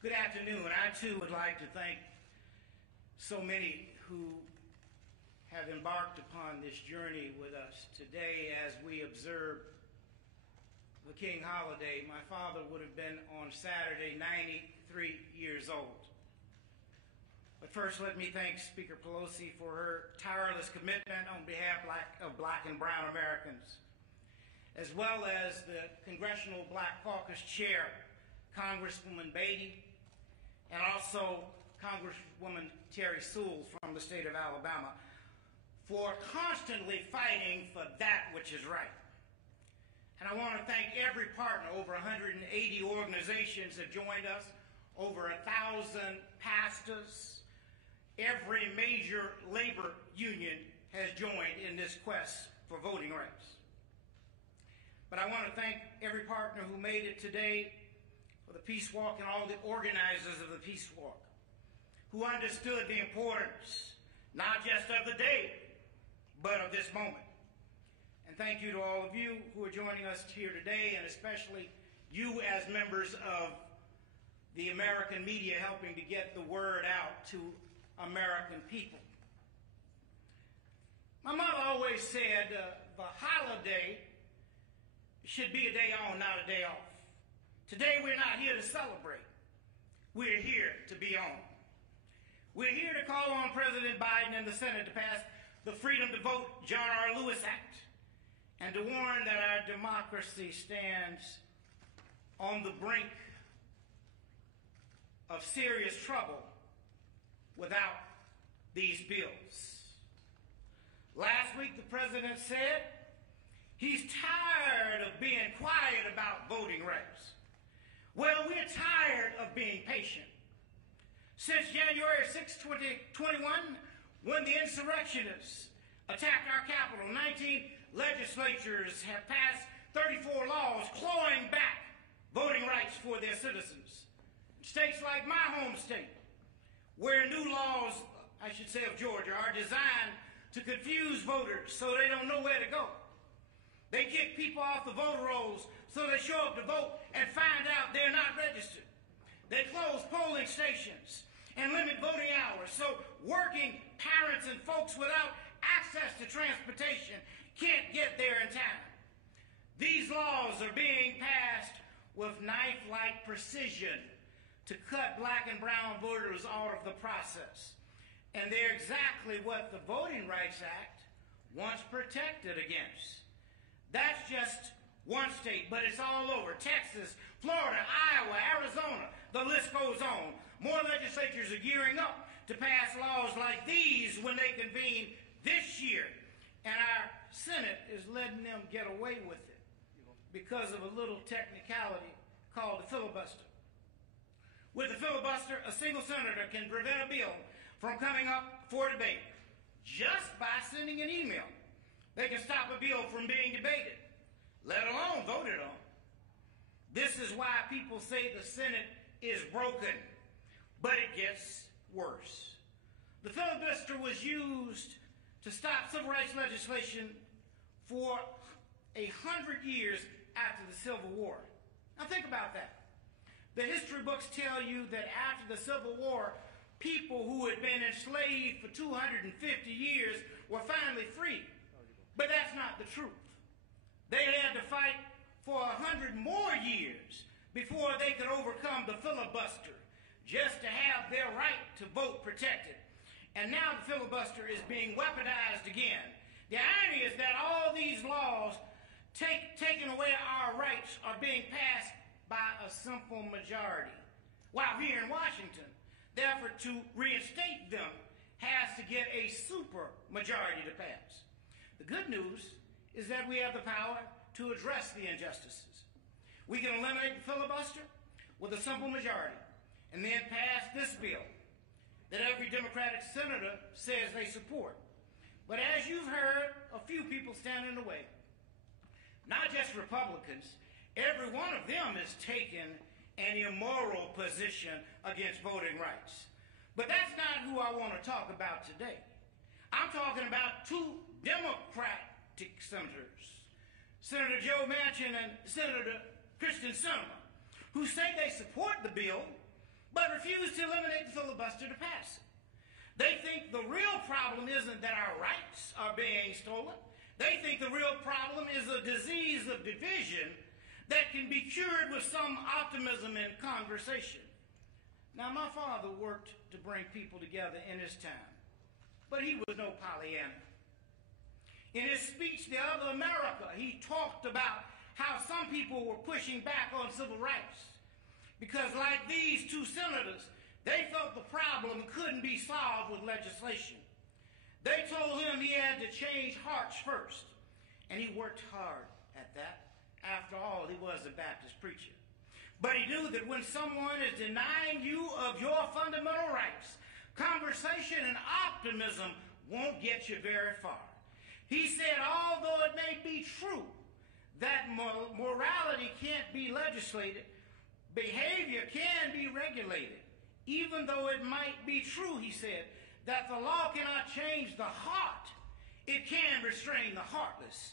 Good afternoon. I too would like to thank so many who have embarked upon this journey with us today as we observe the King holiday. My father would have been on Saturday 93 years old. But first, let me thank Speaker Pelosi for her tireless commitment on behalf of Black and Brown Americans, as well as the Congressional Black Caucus Chair, Congresswoman Beatty, and also Congresswoman Terry Sewell from the state of Alabama, for constantly fighting for that which is right. And I want to thank every partner. Over 180 organizations have joined us, over 1,000 pastors. Every major labor union has joined in this quest for voting rights. But I want to thank every partner who made it today for the Peace Walk and all the organizers of the Peace Walk who understood the importance, not just of the day, but of this moment. And thank you to all of you who are joining us here today, and especially you as members of the American media helping to get the word out to American people. My mother always said the holiday should be a day on, not a day off. Today we're not here to celebrate. We're here to be on. We're here to call on President Biden and the Senate to pass the Freedom to Vote John R. Lewis Act and to warn that our democracy stands on the brink of serious trouble without these bills. Last week, the president said he's tired of being quiet about voting rights. Well, we're tired of being patient. Since January 6, 2021, when the insurrectionists attacked our capital, 19 legislatures have passed 34 laws clawing back voting rights for their citizens. States like my home state, where new laws, I should say of Georgia, are designed to confuse voters so they don't know where to go. They kick people off the voter rolls so they show up to vote and find out they're not registered. They close polling stations and limit voting hours so working parents and folks without access to transportation can't get there in time. These laws are being passed with knife-like precision to cut Black and brown voters out of the process. And they're exactly what the Voting Rights Act once protected against. That's just one state, but it's all over. Texas, Florida, Iowa, Arizona, the list goes on. More legislatures are gearing up to pass laws like these when they convene this year. And our Senate is letting them get away with it because of a little technicality called the filibuster. With the filibuster, a single senator can prevent a bill from coming up for debate just by sending an email. They can stop a bill from being debated, let alone voted on. This is why people say the Senate is broken, but it gets worse. The filibuster was used to stop civil rights legislation for 100 years after the Civil War. Now think about that. The history books tell you that after the Civil War, people who had been enslaved for 250 years were finally free. But that's not the truth. They had to fight for 100 more years before they could overcome the filibuster, just to have their right to vote protected. And now the filibuster is being weaponized again. The irony is that all these laws taking away our rights are being passed by a simple majority, while here in Washington, the effort to reinstate them has to get a super majority to pass. The good news is that we have the power to address the injustices. We can eliminate the filibuster with a simple majority and then pass this bill that every Democratic senator says they support. But as you've heard, a few people stand in the way. Not just Republicans, every one of them is taking an immoral position against voting rights. But that's not who I want to talk about today. I'm talking about two Democratic senators, Senator Joe Manchin and Senator Kristen Sinema, who say they support the bill, but refuse to eliminate the filibuster to pass it. They think the real problem isn't that our rights are being stolen. They think the real problem is a disease of division that can be cured with some optimism and conversation. Now, my father worked to bring people together in his time, but he was no Pollyanna. In his speech, The Other America, he talked about how some people were pushing back on civil rights because, like these two senators, they felt the problem couldn't be solved with legislation. They told him he had to change hearts first, and he worked hard at that. After all, he was a Baptist preacher. But he knew that when someone is denying you of your fundamental rights, conversation and optimism won't get you very far. He said, although it may be true that morality can't be legislated, behavior can be regulated. Even though it might be true, he said, that the law cannot change the heart, it can restrain the heartless.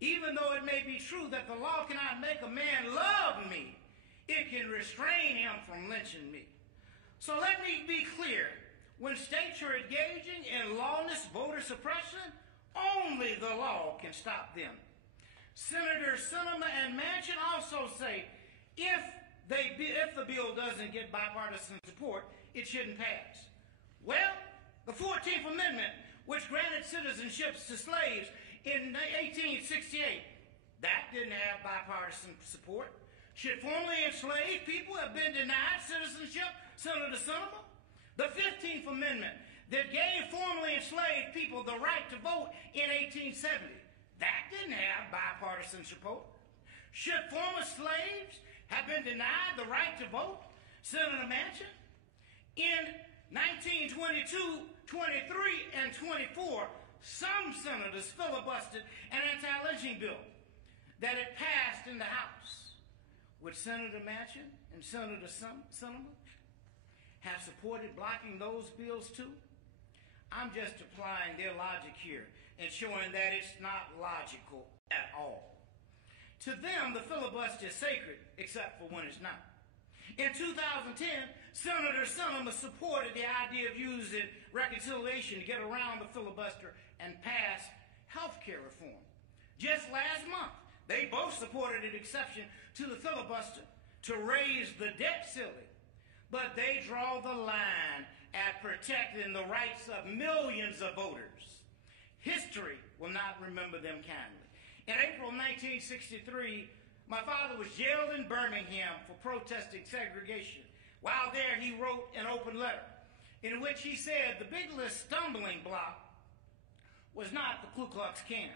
Even though it may be true that the law cannot make a man love me, it can restrain him from lynching me. So let me be clear. When states are engaging in lawless voter suppression, only the law can stop them. Senators Sinema and Manchin also say if the bill doesn't get bipartisan support, it shouldn't pass. Well, the 14th Amendment, which granted citizenships to slaves in 1868, that didn't have bipartisan support. Should formerly enslaved people have been denied citizenship, Senator Sinema? The 15th Amendment that gave formerly enslaved people the right to vote in 1870, that didn't have bipartisan support. Should former slaves have been denied the right to vote, Senator Manchin? In 1922, 23, and 24, some senators filibustered an anti-lynching bill that had passed in the House. Would Senator Manchin and Senator Sinema have supported blocking those bills too? I'm just applying their logic here and showing that it's not logical at all. To them, the filibuster is sacred, except for when it's not. In 2010, Senator Sinema supported the idea of using reconciliation to get around the filibuster and pass health care reform. Just last month, they both supported an exception to the filibuster to raise the debt ceiling. But they draw the line at protecting the rights of millions of voters. History will not remember them kindly. In April 1963, my father was jailed in Birmingham for protesting segregation. While there, he wrote an open letter in which he said the biggest stumbling block was not the Ku Klux Klan,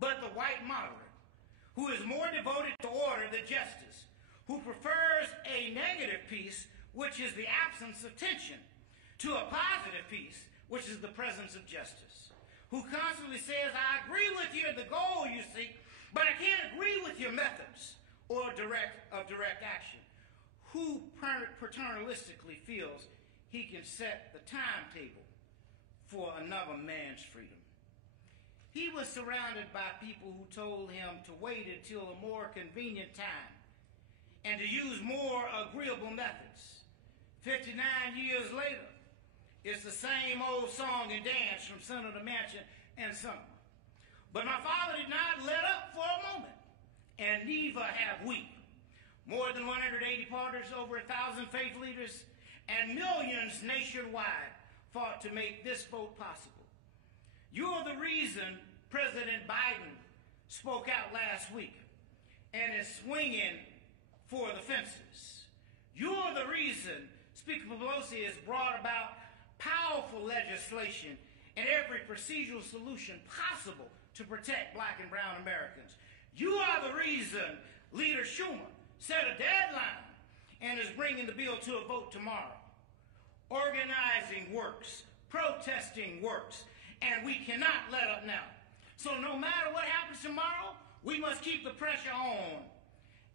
but the white moderate, who is more devoted to order than justice, who prefers a negative peace, which is the absence of tension, to a positive peace, which is the presence of justice, who constantly says, I agree with you at the goal you seek, but I can't agree with your methods or direct action, who paternalistically feels he can set the timetable for another man's freedom. He was surrounded by people who told him to wait until a more convenient time and to use more agreeable methods. 59 years later, it's the same old song and dance from Senator Manchin and Sinema. But my father did not let up for a moment, and neither have we. More than 180 partners, over 1,000 faith leaders, and millions nationwide fought to make this vote possible. You're the reason President Biden spoke out last week and is swinging for the fences. You're the reason Speaker Pelosi has brought about powerful legislation and every procedural solution possible to protect black and brown Americans. You are the reason Leader Schumer set a deadline and is bringing the bill to a vote tomorrow. Organizing works, protesting works, and we cannot let up now. So no matter what happens tomorrow, we must keep the pressure on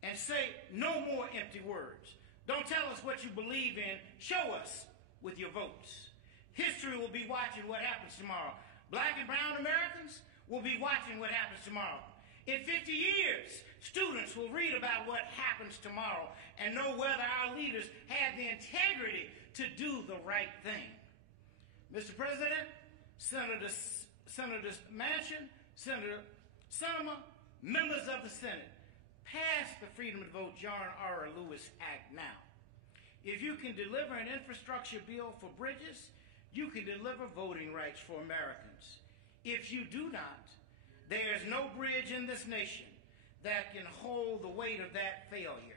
and say no more empty words. Don't tell us what you believe in. Show us with your votes. History will be watching what happens tomorrow. Black and brown Americans will be watching what happens tomorrow. In 50 years, students will read about what happens tomorrow and know whether our leaders had the integrity to do the right thing. Mr. President, Senator Manchin, Senator Sinema, members of the Senate, pass the Freedom to Vote John R. Lewis Act now. If you can deliver an infrastructure bill for bridges, you can deliver voting rights for Americans. If you do not, there is no bridge in this nation that can hold the weight of that failure.